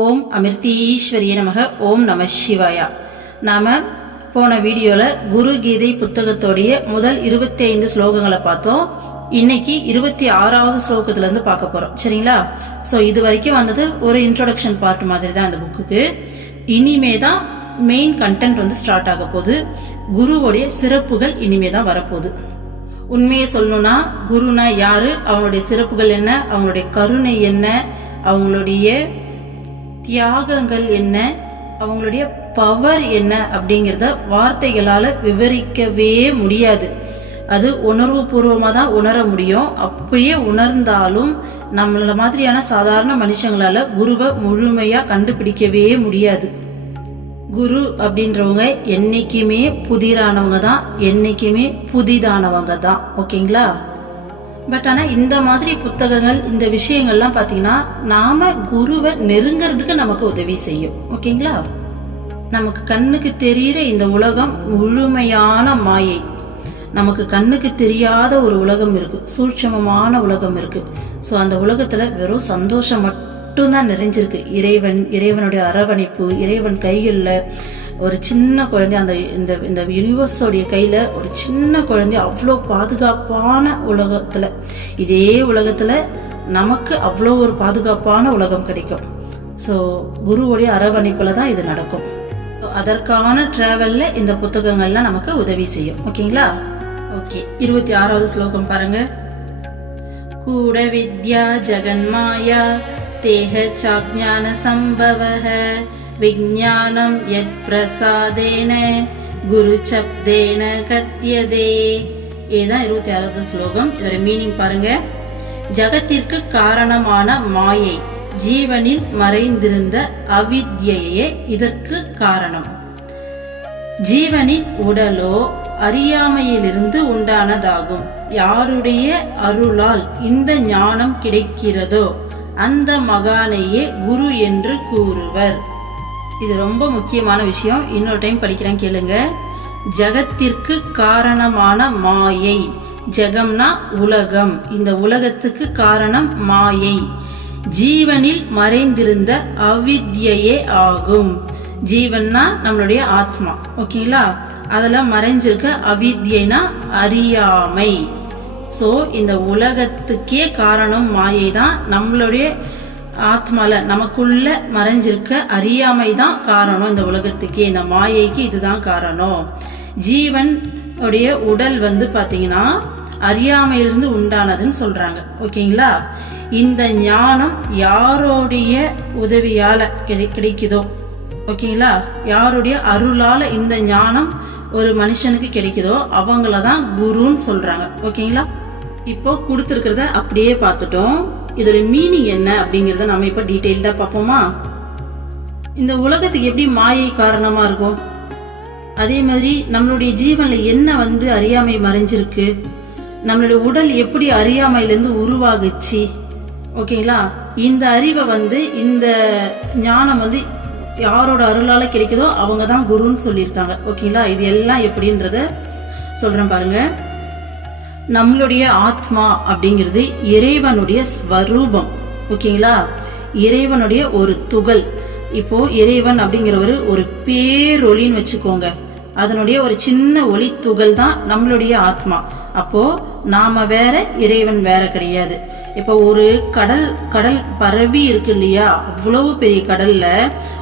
ஓம் அமிர்தீஸ்வரிய நமக. ஓம் நம சிவாயா. நாம போன வீடியோவில் குரு கீதை புத்தகத்தோடைய முதல் 25 ஸ்லோகங்களை பார்த்தோம். இன்னைக்கு 26வது ஸ்லோகத்திலேருந்து பார்க்க போகிறோம். சரிங்களா? ஸோ இது வரைக்கும் வந்தது ஒரு இன்ட்ரோடக்ஷன் பார்ட் மாதிரி தான் இந்த புக்குக்கு. இனிமே தான் மெயின் கண்டென்ட் ஸ்டார்ட் ஆக போகுது. குருவோடைய சிறப்புகள் இனிமே தான் வரப்போகுது. உண்மையை சொல்லணும்னா குருனா யாரு, அவங்களுடைய சிறப்புகள் என்ன, அவங்களுடைய கருணை என்ன, அவங்களுடைய தியாகங்கள் என்ன, அவங்களுடைய பவர் என்ன அப்படிங்கிறத வார்த்தைகளால விவரிக்கவே முடியாது. அது உணர்வு பூர்வமாக தான் உணர முடியும். அப்படியே உணர்ந்தாலும் நம்மள மாதிரியான சாதாரண மனுஷங்களால குருவை முழுமையா கண்டுபிடிக்கவே முடியாது. குரு அப்படின்றவங்க என்னைக்குமே புதிரானவங்க தான், என்னைக்குமே புதிதானவங்க தான். ஓகேங்களா? பட் ஆனால் இந்த மாதிரி புத்தகங்கள், இந்த விஷயங்கள்லாம் பார்த்தீங்கன்னா நாம குருவை நெருங்கிறதுக்கு நமக்கு உதவி செய்யும். ஓகேங்களா? நமக்கு கண்ணுக்கு தெரிகிற இந்த உலகம் முழுமையான மாயை. நமக்கு கண்ணுக்கு தெரியாத ஒரு உலகம் இருக்கு, சூட்சமமான உலகம் இருக்கு. ஸோ அந்த உலகத்துல வெறும் சந்தோஷம் மட்டும்தான் நிறைஞ்சிருக்கு. இறைவனுடைய அரவணைப்பு, இறைவன் கைகளில் ஒரு சின்ன குழந்தை, அந்த இந்த இந்த யூனிவர்ஸோடைய கையில் ஒரு சின்ன குழந்தை அவ்வளோ பாதுகாப்பான உலகத்தில், இதே உலகத்தில் நமக்கு அவ்வளோ ஒரு பாதுகாப்பான உலகம் கிடைக்கும். ஸோ குருவோடைய அரவணைப்பில் தான் இது நடக்கும். அதற்கான டிராவலில் இந்த புத்தகங்கள்லாம் நமக்கு உதவி செய்யும். ஓகேங்களா? ஓகே, 26வது ஸ்லோகம் பாருங்க. கூட வித்யா ஜெகன்மாயா தேஹ சாக்ஞான சம்பவஹ விஞ்ஞானம் யத் பிரசாதேன குரு சப்தேன கத்யதே. இதுதான் 26வது ஸ்லோகம். இதோட மீனிங் பாருங்க. ஜகத்திற்கு காரணமான மாயை, ஜீவனில் மறைந்திருந்த அவித்யையே இதற்கு காரணம். ஜீவனின் உடலோ அறியாமையிலிருந்து உண்டானதாகும். யாருடைய அருளால் இந்த ஞானம் கிடைக்கிறதோ அந்த மகானையே குரு என்று கூறுவர். இது ரொம்ப முக்கியமான விஷயம். இன்னொரு டைம் படிக்கிறேன், கேளுங்க. ஜகத்திற்கு காரணமான மாயை, ஜெகம்னா உலகம், இந்த உலகத்துக்கு காரணம் மாயை, ஜீவனில் மறைந்திருந்த அவித்யையே ஆகும். ஜீவன்னா நம்மளுடைய ஆத்மா. ஓகேங்களா? அதுல மறைஞ்சிருக்க அவித்யைனா அறியாமை. சோ இந்த உலகத்துக்கே காரணம் மாயை தான். நம்மளுடைய ஆத்மால நமக்குள்ள மறைஞ்சிருக்க அறியாமை தான் காரணம். இந்த உலகத்துக்கே, இந்த மாயைக்கு இதுதான் காரணம். ஜீவன் உடைய உடல் பாத்தீங்கன்னா அறியாமையிலிருந்து உண்டானதுன்னு சொல்றாங்க. ஓகேங்களா? இந்த ஞானம் யாருடைய உதவியால கிடைக்குதோ, ஓகேங்களா, யாருடைய அருளால இந்த ஞானம் ஒரு மனுஷனுக்கு கிடைக்குதோ அவங்களதான் குருன்னு சொல்றாங்க. ஓகேங்களா? இப்போ கொடுத்துருக்கிறத அப்படியே பார்த்துட்டோம். இதோட மீனிங் என்ன அப்படிங்கறத நம்ம இப்ப டீடைல்டா பார்ப்போமா? இந்த உலகத்துக்கு எப்படி மாயை காரணமா இருக்கும், அதே மாதிரி நம்மளுடைய ஜீவன்ல என்ன அறியாமை மறைஞ்சிருக்கு, நம்மளுடைய உடல் எப்படி அறியாமையிலிருந்து உருவாகுச்சு. ஓகேங்களா? இந்த அறிவை இந்த ஞானம் யாரோட அருளால கிடைக்குதோ அவங்க தான் குருன்னு சொல்லியிருக்காங்க. ஓகேங்களா? இது எல்லாம் எப்படின்றத சொல்றேன் பாருங்க. நம்மளுடைய ஆத்மா அப்படிங்கிறது இறைவனுடைய ஸ்வரூபம். ஓகேங்களா? இறைவனுடைய ஒரு துகள். இப்போ இறைவன் அப்படிங்கிறவர் ஒரு பேரொளின்னு வச்சுக்கோங்க. அதனுடைய ஒரு சின்ன ஒளி துகள் தான் நம்மளுடைய ஆத்மா. அப்போ நாம வேற, இறைவன் வேற கிடையாது. இப்போ ஒரு கடல் பரவி இருக்கு இல்லையா, அவ்வளவு பெரிய கடல்ல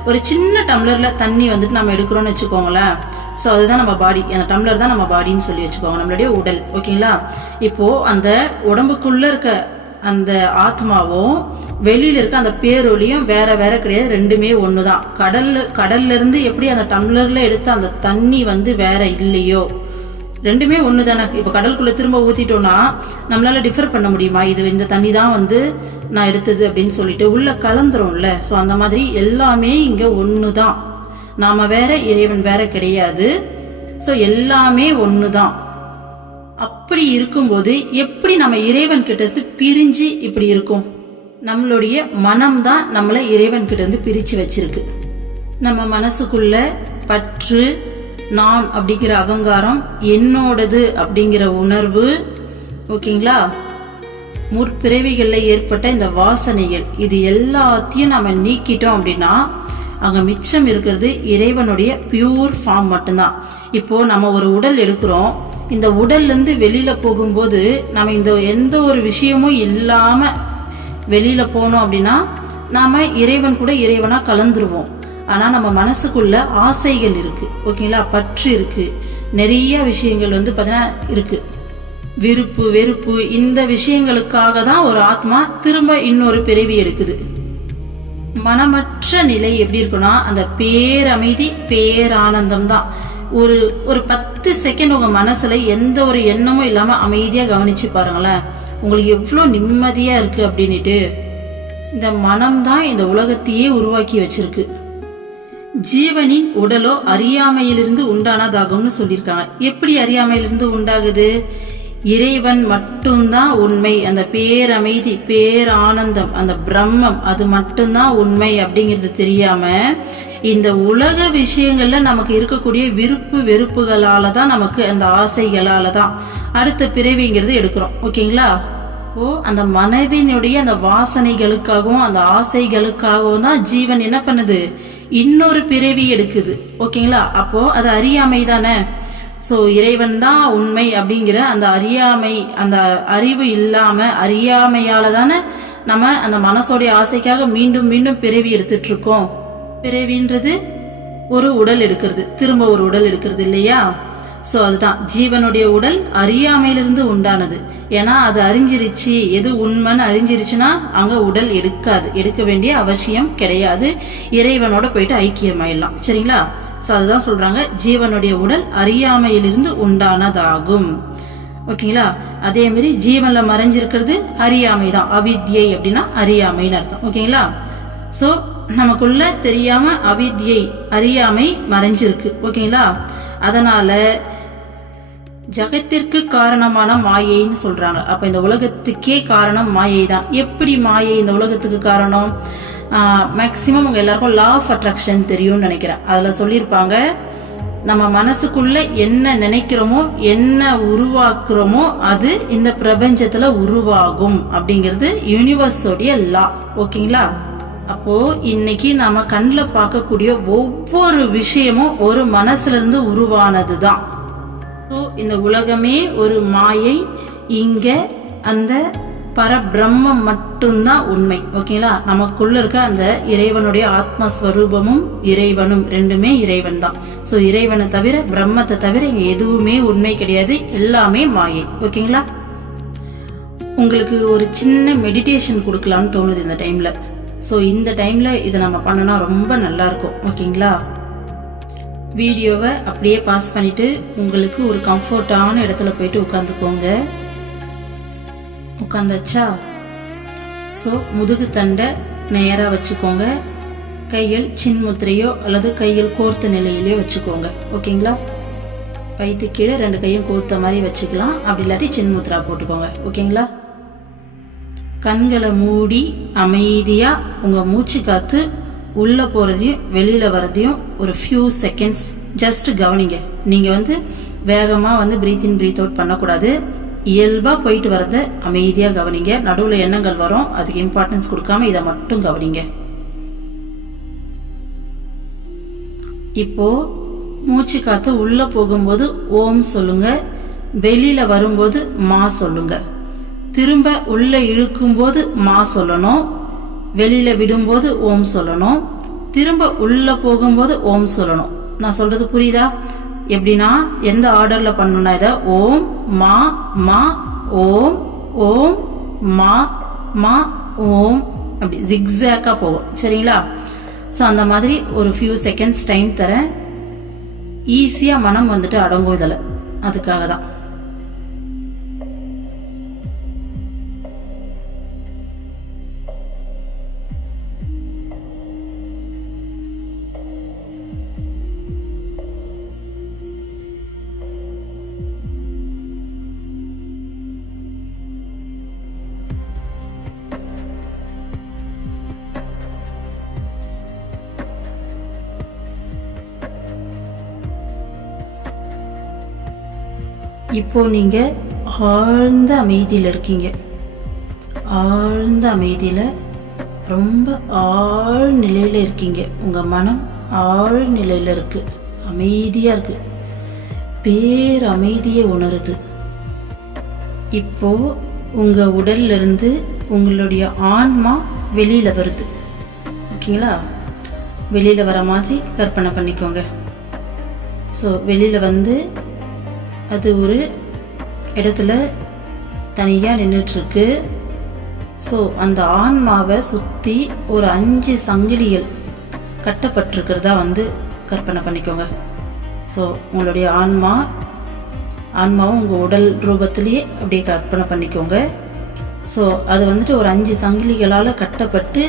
ஒரு சின்ன டம்ளர்ல தண்ணி நம்ம எடுக்கிறோம்னு வச்சுக்கோங்களேன். ஸோ அதுதான் நம்ம பாடி, அந்த டம்ளர் தான் நம்ம பாடின்னு சொல்லி வச்சுக்கோங்க, நம்மளுடைய உடல். ஓகேங்களா? இப்போ அந்த உடம்புக்குள்ள இருக்க அந்த ஆத்மாவும் வெளியில இருக்க அந்த பேரொலியும் வேற வேற கிடையாது, ரெண்டுமே ஒண்ணுதான். கடல்ல இருந்து எப்படி அந்த டம்ளர்ல எடுத்த அந்த தண்ணி வேற இல்லையோ, ரெண்டுமே ஒண்ணுதானே. இப்ப கடலுக்குள்ள திரும்ப ஊத்திட்டோம்னா நம்மளால டிஃபர் பண்ண முடியுமா? இது இந்த தண்ணி தான் நான் எடுத்தது அப்படின்னு சொல்லிட்டு உள்ள கலந்துரும்ல. ஸோ அந்த மாதிரி எல்லாமே இங்க ஒண்ணுதான். நாம வேற, இறைவன் வேற கிடையாது. ஸோ எல்லாமே ஒண்ணுதான். அப்படி இருக்கும்போது எப்படி நம்ம இறைவன் கிட்ட இருந்து பிரிஞ்சு இப்படி இருக்கும்? நம்மளுடைய மனம்தான் நம்மளை இறைவன் கிட்ட இருந்து பிரிச்சு வச்சிருக்கு. நம்ம மனசுக்குள்ள பற்று, நான் அப்படிங்கிற அகங்காரம், என்னோடது அப்படிங்கிற உணர்வு, ஓகேங்களா, முற்பிறவிகளில் ஏற்பட்ட இந்த வாசனைகள் இது எல்லாத்தையும் நம்ம நீக்கிட்டோம் அப்படின்னா அங்க மிச்சம் இருக்கிறது இறைவனுடைய பியூர் ஃபார்ம் மட்டும்தான். இப்போ நம்ம ஒரு உடல் எடுக்கிறோம், இந்த உடல்ல இருந்து வெளியில போகும்போது நம்ம இந்த எந்த ஒரு விஷயமும் இல்லாம வெளியில போனோம் அப்படின்னா நாம இறைவன் கூட இறைவனா கலந்துருவோம். ஆனா நம்ம மனசுக்குள்ள ஆசைகள் இருக்கு, ஓகேங்களா, பற்று இருக்கு, நிறைய விஷயங்கள் பாத்தீங்கன்னா இருக்கு, விருப்பு வெறுப்பு, இந்த விஷயங்களுக்காக தான் ஒரு ஆத்மா திரும்ப இன்னொரு பிறவி எடுக்குது. மனமற்ற நிலை எப்படி இருக்குன்னா அந்த பேரமைதி பேரானந்தம் தான். ஒரு ஒரு 10 செகண்ட் உங்க மனசுல எந்த ஒரு எண்ணமும் இல்லாம அமைதியா கவனிச்சு பாருங்களேன், உங்களுக்கு எவ்வளவு நிம்மதியா இருக்கு அப்படின்னுட்டு. இந்த மனம்தான் இந்த உலகத்தையே உருவாக்கி வச்சிருக்கு. ஜீவனின் உடலோ அறியாமையிலிருந்து உண்டானதாகும்னு சொல்லியிருக்காங்க. எப்படி அறியாமையிலிருந்து உண்டாகுது? இறைவன் மட்டும்தான் உண்மை, அந்த பேரமைதி பேரானந்தம் அந்த பிரம்மம் அது மட்டும்தான் உண்மை அப்படிங்கிறது தெரியாம இந்த உலக விஷயங்கள்ல நமக்கு இருக்கக்கூடிய விருப்பு வெறுப்புகளால தான், நமக்கு அந்த ஆசைகளால தான் அடுத்த பிறவிங்கிறது எடுக்கிறோம், ஓகேங்களா. அந்த மனதினுடைய அந்த வாசனைகளுக்காகவும் அந்த ஆசைகளுக்காகவும் தான் ஜீவன் என்ன பண்ணுது, இன்னொரு பிறவி எடுக்குது, ஓகேங்களா. அப்போ அது அறியாமை தானே. ஸோ இறைவன் தான் உண்மை அப்படிங்கிற அந்த அறியாமை, அந்த அறிவு இல்லாம அறியாமையால தானே நம்ம அந்த மனசோடைய ஆசைக்காக மீண்டும் மீண்டும் பிறவி எடுத்துட்டு இருக்கோம். பிறவின்றது ஒரு உடல் எடுக்கிறது, திரும்ப ஒரு உடல் எடுக்கிறது இல்லையா. ஸோ அதுதான் ஜீவனுடைய உடல் அறியாமையிலிருந்து உண்டானது. ஏன்னா அது அறிஞ்சிருச்சு, எது உண்மைன்னு அறிஞ்சிருச்சுன்னா அங்க உடல் எடுக்காது, எடுக்க வேண்டிய அவசியம் கிடையாது, இறைவனோட போயிட்டு ஐக்கியமாயிடலாம், சரிங்களா. ஸோ அதுதான் சொல்றாங்க, ஜீவனுடைய உடல் அறியாமையிலிருந்து உண்டானதாகும், ஓகேங்களா. அதே மாதிரி ஜீவன்ல மறைஞ்சிருக்கிறது அறியாமை தான், அவித்யை அப்படின்னா அறியாமைன்னு அர்த்தம், ஓகேங்களா. ஸோ நமக்குள்ள தெரியாம அவித்யை அறியாமை மறைஞ்சிருக்கு, ஓகேங்களா. அதனால ஜகத்திற்கு காரணமான மாயைன்னு சொல்றாங்க. அப்ப இந்த உலகத்துக்கே காரணம் மாயை தான். எப்படி மாயை இந்த உலகத்துக்கு காரணம்? மேக்சிமம் உங்க எல்லாருக்கும் லா ஆஃப் அட்ராக்ஷன் தெரியும்னு நினைக்கிறேன். அதுல சொல்லியிருப்பாங்க, நம்ம மனசுக்குள்ள என்ன நினைக்கிறோமோ என்ன உருவாக்குறோமோ அது இந்த பிரபஞ்சத்துல உருவாகும் அப்படிங்கிறது யூனிவர்ஸோடைய லா, ஓகேங்களா. அப்போ இன்னைக்கு நாம கண்ணில் பார்க்கக்கூடிய ஒவ்வொரு விஷயமும் ஒரு மனசுல இருந்து உருவானதுதான். இந்த உலகமே ஒரு மாயை, இங்க அந்த பரபிரம்மம் மட்டும்தான் உண்மை, ஓகேங்களா. நமக்குள்ள இருக்க அந்த இறைவனுடைய ஆத்மஸ்வரூபமும் இறைவனும் ரெண்டுமே இறைவன் தான். ஸோ இறைவனை தவிர பிரம்மத்தை தவிர இங்க எதுவுமே உண்மை கிடையாது, எல்லாமே மாயை, ஓகேங்களா. உங்களுக்கு ஒரு சின்ன மெடிடேஷன் கொடுக்கலான்னு தோணுது இந்த டைம்ல. ஸோ இந்த டைம்ல இதை நம்ம பண்ணனா ரொம்ப நல்லா இருக்கும், ஓகேங்களா. வீடியோவை அப்படியே பாஸ் பண்ணிட்டு உங்களுக்கு ஒரு கம்ஃபர்டான இடத்துல போயிட்டு உட்காந்துக்கோங்க. உட்காந்தாச்சா? ஸோ முதுகு தண்டை நேரா வச்சுக்கோங்க, கைகள் சின்முத்திரையோ அல்லது கைகள் கோர்த்த நிலையிலேயோ வச்சுக்கோங்க, ஓகேங்களா. வயிற்று கீழே 2 கையும் கோர்த்த மாதிரி வச்சுக்கலாம், அப்படி இல்லாட்டி சின்முத்திரா போட்டுக்கோங்க, ஓகேங்களா. கண்களை மூடி அமைதியா உங்க மூச்சு காத்து உள்ள போறதையும் வெளியில வரதையும் ஒரு ஃபியூ செகண்ட்ஸ் ஜஸ்ட் கவனிங்க. நீங்க வேகமா பிரீத் இன் பிரீத் அவுட் பண்ணக்கூடாது, இயல்பா போயிட்டு வரத அமைதியா கவனிங்க. நடுவுல எண்ணங்கள் வரும், அதுக்கு இம்பார்ட்டன்ஸ் கொடுக்காம இதை மட்டும் கவனிங்க. இப்போ மூச்சு காத்து உள்ள போகும்போது ஓம் சொல்லுங்க, வெளியில வரும்போது மா சொல்லுங்க. திரும்ப உள்ள இழுக்கும் போது மா சொல்லணும், வெளியில விடும்போது ஓம் சொல்லணும், திரும்ப உள்ள போகும்போது ஓம் சொல்லணும். நான் சொல்றது புரியுதா? எப்படின்னா எந்த ஆர்டர்ல பண்ணணும்னா இதை ஓம் மா மா ஓம் ஓம் மா மா ஓம் அப்படி ஜிக்ஸாக்கா போகும், சரிங்களா. ஸோ அந்த மாதிரி ஒரு ஃபியூ செகண்ட்ஸ் டைம் தரேன், ஈஸியா மனம் அடங்கும் இதில், அதுக்காக தான். இப்போ நீங்க ஆழ்ந்த அமைதியில் இருக்கீங்க. ஆழ்ந்த அமைதியில் ரொம்ப ஆழ் நிலையில் இருக்கீங்க. உங்கள் மனம் ஆழ் நிலையில் இருக்குது, அமைதியாக இருக்குது, பேரமைதியை உணருது. இப்போ உங்கள் உடல்ல இருந்து உங்களுடைய ஆன்மா வெளியில் வருது. ஓகேங்களா? வெளியில் வர மாதிரி கற்பனை பண்ணிக்கோங்க. ஸோ வெளியில் வந்து அது ஒரு இடத்துல தனியாக நின்றுட்டுருக்கு. ஸோ அந்த ஆன்மாவை சுற்றி ஒரு 5 சங்கிலிகள் கட்டப்பட்டிருக்கிறதா வந்து கற்பனை பண்ணிக்கோங்க. ஸோ உங்களுடைய ஆன்மாவும் உங்கள் உடல் ரூபத்திலேயே அப்படியே கற்பனை பண்ணிக்கோங்க. ஸோ அது வந்துட்டு ஒரு 5 சங்கிலிகளால் கட்டப்பட்டு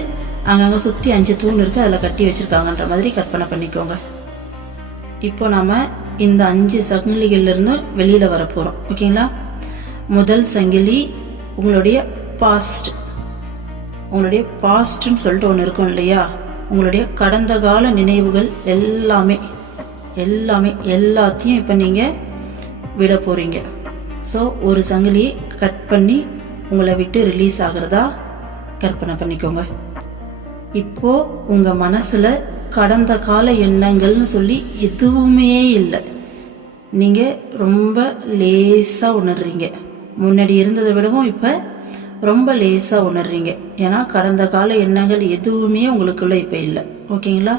அங்கங்கே சுற்றி 5 தூண் இருக்குது, அதில் கட்டி வச்சுருக்காங்கன்ற மாதிரி கற்பனை பண்ணிக்கோங்க. இப்போ நாம் இந்த 5 சங்கிலிகள்லேருந்து வெளியில் வர போகிறோம். ஓகேங்களா? முதல் சங்கிலி உங்களுடைய பாஸ்ட்ன்னு சொல்லிட்டு ஒன்று இருக்கும் இல்லையா? உங்களுடைய கடந்த கால நினைவுகள் எல்லாத்தையும் இப்போ நீங்கள் விட போகிறீங்க. ஸோ ஒரு சங்கிலியை கட் பண்ணி உங்களை விட்டு ரிலீஸ் ஆகிறதா கற்பனை பண்ணிக்கோங்க. இப்போது உங்கள் மனசில் கடந்த கால எண்ணங்கள்னு சொல்லி எதுவுமே இல்லை. நீங்கள் ரொம்ப லேசாக உணர்றீங்க. முன்னாடி இருந்ததை விடவும் இப்போ ரொம்ப லேசாக உணர்றீங்க. ஏன்னா கடந்த கால எண்ணங்கள் எதுவுமே உங்களுக்குள்ள இப்போ இல்லை. ஓகேங்களா?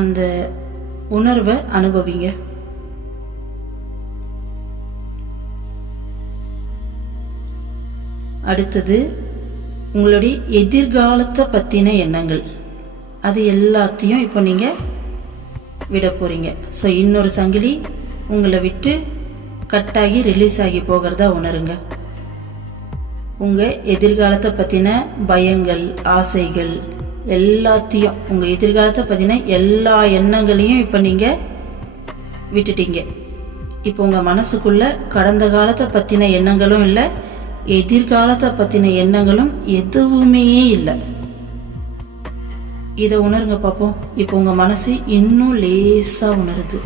அந்த உணர்வை அனுபவிங்க. அடுத்தது உங்களுடைய எதிர்காலத்தை பற்றின எண்ணங்கள், அது எல்லாத்தையும் இப்போ நீங்கள் விட போகிறீங்க. ஸோ இன்னொரு சங்கிலி உங்களை விட்டு கட்டாகி ரிலீஸ் ஆகி போகிறதா உணருங்க. உங்கள் எதிர்காலத்தை பற்றின பயங்கள், ஆசைகள் எல்லாத்தையும், உங்கள் எதிர்காலத்தை பற்றின எல்லா எண்ணங்களையும் இப்போ நீங்கள் விட்டுட்டீங்க. இப்போ உங்கள் மனசுக்குள்ள கடந்த காலத்தை பற்றின எண்ணங்களும் இல்லை, எதிர்காலத்தை பற்றின எண்ணங்களும் எதுவுமே இல்லை. இதை உணருங்க பார்ப்போம். இப்போ உங்கள் மனசு இன்னும் லேசாக உணருது.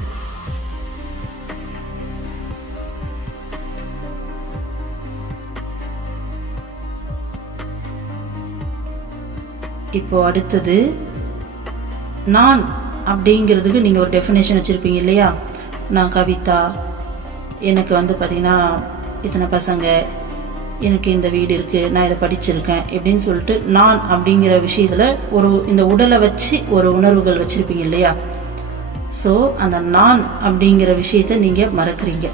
இப்போ அடுத்தது நான் அப்படிங்கிறதுக்கு நீங்கள் ஒரு டெஃபினேஷன் வச்சுருப்பீங்க இல்லையா? நான் கவிதா, எனக்கு வந்து பார்த்திங்கன்னா இத்தனை பசங்க, எனக்கு இந்த வீடு இருக்குது, நான் இதை படிச்சிருக்கேன் எப்படின்னு சொல்லிட்டு நான் அப்படிங்கிற விஷயத்தில் இந்த உடலை வச்சு ஒரு உணர்வுகள் வச்சுருப்பீங்க இல்லையா? ஸோ அந்த நான் அப்படிங்கிற விஷயத்தை நீங்கள் மறக்கிறீங்க.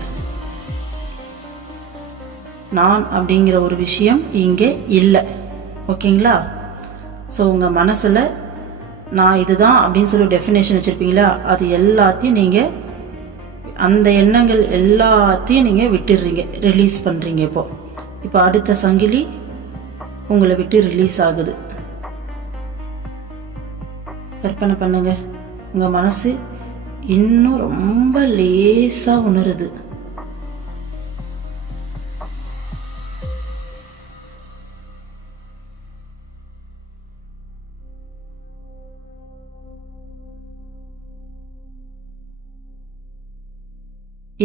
நான் அப்படிங்கிற ஒரு விஷயம் இங்கே இல்லை. ஓகேங்களா? ஸோ உங்கள் மனசில் நான் இதுதான் அப்படின்னு சொல்லி டெஃபினேஷன் வச்சுருப்பீங்களா? அது எல்லாத்தையும் நீங்கள், அந்த எண்ணங்கள் எல்லாத்தையும் நீங்கள் விட்டுடுறீங்க, ரிலீஸ் பண்ணுறீங்க. இப்போ அடுத்த சங்கிலி உங்களை விட்டு ரிலீஸ் ஆகுது. கற்பனை பண்ணுங்க, உங்கள் மனசு இன்னும் ரொம்ப லேசாக உணருது.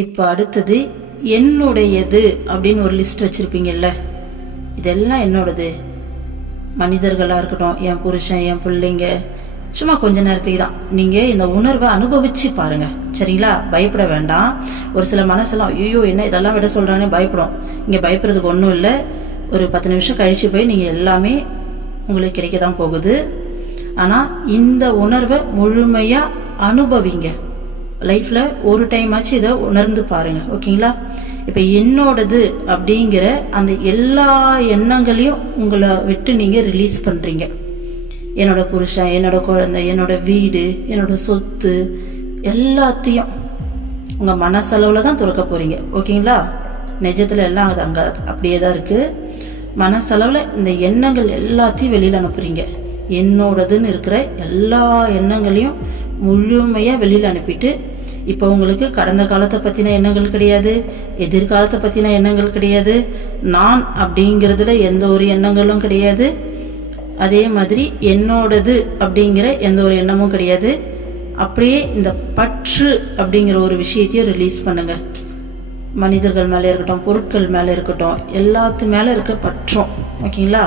இப்போ அடுத்தது என்னுடையது அப்படின்னு ஒரு லிஸ்ட் வச்சுருப்பீங்கல்ல, இதெல்லாம் என்னோடது. மனிதர்களாக இருக்கட்டும், என் புருஷன், என் பிள்ளைங்க, சும்மா கொஞ்ச நேரத்துக்கு தான். நீங்கள் இந்த உணர்வை அனுபவிச்சு பாருங்கள். சரிங்களா? பயப்பட வேண்டாம். ஒரு சில மனசெல்லாம் ஐயோ என்ன இதெல்லாம் விட சொல்கிறானே பயப்படும். இங்கே பயப்படுறதுக்கு ஒன்றும் இல்லை. ஒரு 10 நிமிஷம் கழித்து போய் நீங்கள் எல்லாமே உங்களுக்கு கிடைக்க தான் போகுது. ஆனால் இந்த உணர்வை முழுமையாக அனுபவிங்க. லைஃப்பில் ஒரு டைம் ஆச்சு இதை உணர்ந்து பாருங்க. ஓகேங்களா? இப்போ என்னோடது அப்படிங்கிற அந்த எல்லா எண்ணங்களையும் உங்களை விட்டு நீங்கள் ரிலீஸ் பண்ணுறீங்க. என்னோட புருஷன், என்னோட குழந்தை, என்னோட வீடு, என்னோட சொத்து எல்லாத்தையும் உங்கள் மனசளவில் தான் துறக்க போகிறீங்க. ஓகேங்களா? நிஜத்தில் எல்லாம் அது அங்கே அப்படியே தான் இருக்குது. மனசளவில் இந்த எண்ணங்கள் எல்லாத்தையும் வெளியில் அனுப்புறீங்க. என்னோடதுன்னு இருக்கிற எல்லா எண்ணங்களையும் முழுமையாக வெளியில் அனுப்பிட்டு, இப்போ உங்களுக்கு கடந்த காலத்தை பற்றின எண்ணங்கள் கிடையாது, எதிர்காலத்தை பற்றின எண்ணங்கள் கிடையாது, நான் அப்படிங்கிறதுல எந்த ஒரு எண்ணங்களும் கிடையாது, அதே மாதிரி என்னோடது அப்படிங்கிற எந்த ஒரு எண்ணமும் கிடையாது. அப்படியே இந்த பற்று அப்படிங்கிற ஒரு விஷயத்தையும் ரிலீஸ் பண்ணுங்க. மனிதர்கள் மேலே இருக்கட்டும், பொருட்கள் மேலே இருக்கட்டும், எல்லாத்து மேலே இருக்க பற்றும். ஓகேங்களா?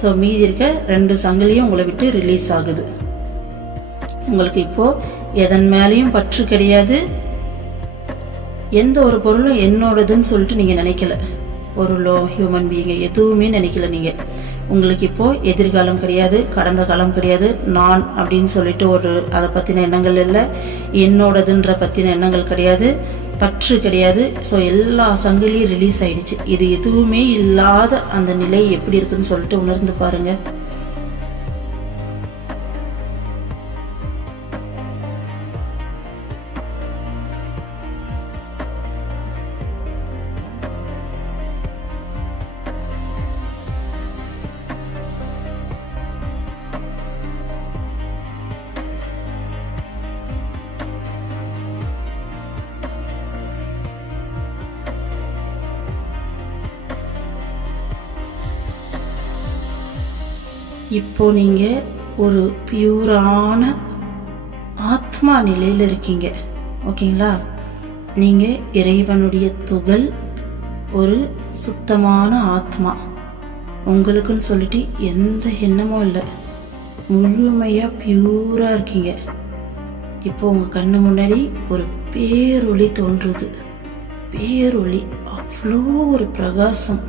ஸோ மீதி இருக்க 2 சங்கிலியும் உங்களை விட்டு ரிலீஸ் ஆகுது. உங்களுக்கு இப்போது எதன் மேலேயும் பற்று கிடையாது. எந்த ஒரு பொருளும் என்னோடதுன்னு சொல்லிட்டு நீங்கள் நினைக்கல. பொருளோ ஹியூமன் பீயிங்க எதுவுமே நினைக்கல நீங்கள். உங்களுக்கு இப்போது எதிர்காலம் கிடையாது, கடந்த காலம் கிடையாது, நான் அப்படின்னு சொல்லிட்டு அதை பற்றின எண்ணங்கள் இல்லை, என்னோடதுன்ற பற்றின எண்ணங்கள் கிடையாது, பற்று கிடையாது. ஸோ எல்லா சங்கிலியும் ரிலீஸ் ஆயிடுச்சு. இது எதுவுமே இல்லாத அந்த நிலை எப்படி இருக்குன்னு சொல்லிட்டு உணர்ந்து பாருங்க. இப்போ நீங்கள் ஒரு பியூரான ஆத்மா நிலையில் இருக்கீங்க. ஓகேங்களா? நீங்கள் இறைவனுடைய துகள், ஒரு சுத்தமான ஆத்மா. உங்களுக்குன்னு சொல்லிட்டு எந்த எண்ணமும் இல்லை, முழுமையாக பியூராக இருக்கீங்க. இப்போ உங்கள் கண்ணு முன்னாடி ஒரு பேரொளி தோன்றுது. பேரொளி அவ்வளோ ஒரு பிரகாசம்.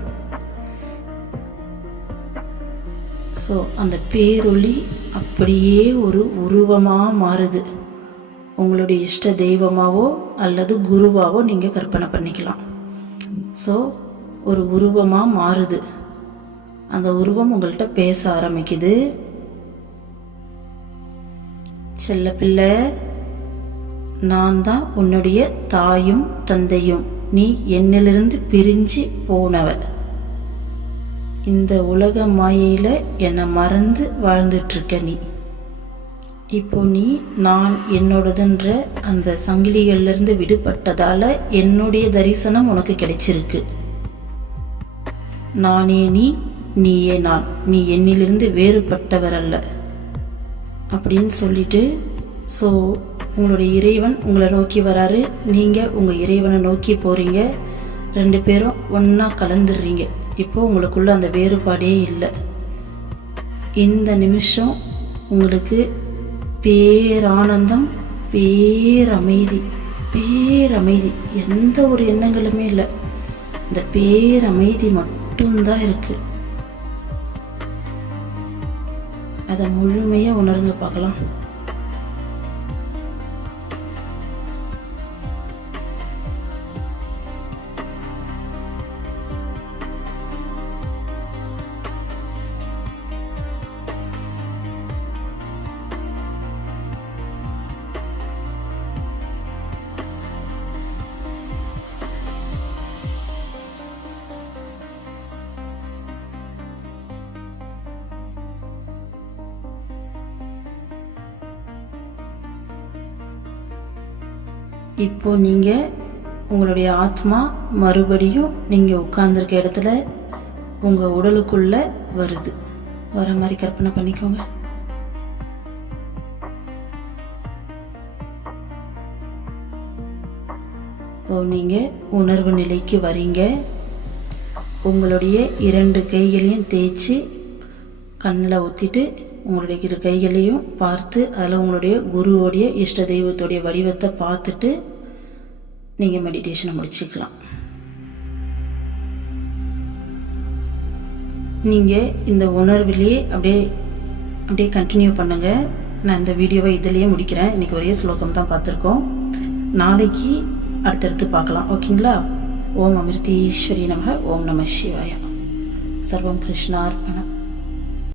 ஸோ அந்த பேரொளி அப்படியே ஒரு உருவமாக மாறுது. உங்களுடைய இஷ்ட தெய்வமாவோ அல்லது குருவாவோ நீங்கள் கற்பனை பண்ணிக்கலாம். ஸோ ஒரு உருவமாக மாறுது. அந்த உருவம் உங்கள்கிட்ட பேச ஆரம்பிக்குது. செல்ல பிள்ளை, நான் தான் உன்னுடைய தாயும் தந்தையும். நீ என்னிலிருந்து பிரிஞ்சு போனவ. இந்த உலக மாயையில் என்னை மறந்து வாழ்ந்துட்டுருக்க நீ. இப்போ நீ நான் என்னோடதுன்ற அந்த சங்கிலிகள்லேருந்து விடுபட்டதால் என்னுடைய தரிசனம் உனக்கு கிடைச்சிருக்கு. நானே நீ, நீயே நான். நீ என்னிலிருந்து வேறுபட்டவர் அல்ல அப்படின்னு சொல்லிட்டு, ஸோ உங்களுடைய இறைவன் உங்களை நோக்கி வராரு. நீங்கள் உங்கள் இறைவனை நோக்கி போகிறீங்க. 2 பேரும் ஒன்றா கலந்துடுறீங்க. இப்போ உங்களுக்குள்ள அந்த வேறுபாடே இல்லை. இந்த நிமிஷம் உங்களுக்கு பேரானந்தம், பேரமைதி, பேரமைதி. எந்த ஒரு எண்ணங்களுமே இல்லை, இந்த பேரமைதி மட்டும்தான் இருக்கு. அதை முழுமையாக உணருங்க பார்க்கலாம். இப்போ நீங்கள் உங்களுடைய ஆத்மா மறுபடியும் நீங்கள் உட்கார்ந்துருக்க இடத்துல உங்கள் உடலுக்குள்ள வருது. வர மாதிரி கற்பனை பண்ணிக்கோங்க. ஸோ நீங்கள் உணர்வு நிலைக்கு வரீங்க. உங்களுடைய 2 கைகளையும் தேய்ச்சி கண்ணில் ஊற்றிட்டு உங்களுடைய 2 கைகளையும் பார்த்து அதில் உங்களுடைய குருவோடைய இஷ்ட தெய்வத்தோடைய வடிவத்தை பார்த்துட்டு நீங்கள் மெடிடேஷனை முடிச்சுக்கலாம். நீங்கள் இந்த உணர்விலேயே அப்படியே கண்டினியூ பண்ணுங்கள். நான் இந்த வீடியோவை இதிலேயே முடிக்கிறேன். இன்றைக்கி ஒரே ஸ்லோகம் தான் பார்த்துருக்கோம். நாளைக்கு அடுத்தடுத்து பார்க்கலாம். ஓகேங்களா? ஓம் அமிர்தீஸ்வரி நமக. ஓம் நம சிவாய. சர்வம் கிருஷ்ணார்ப்பணம்.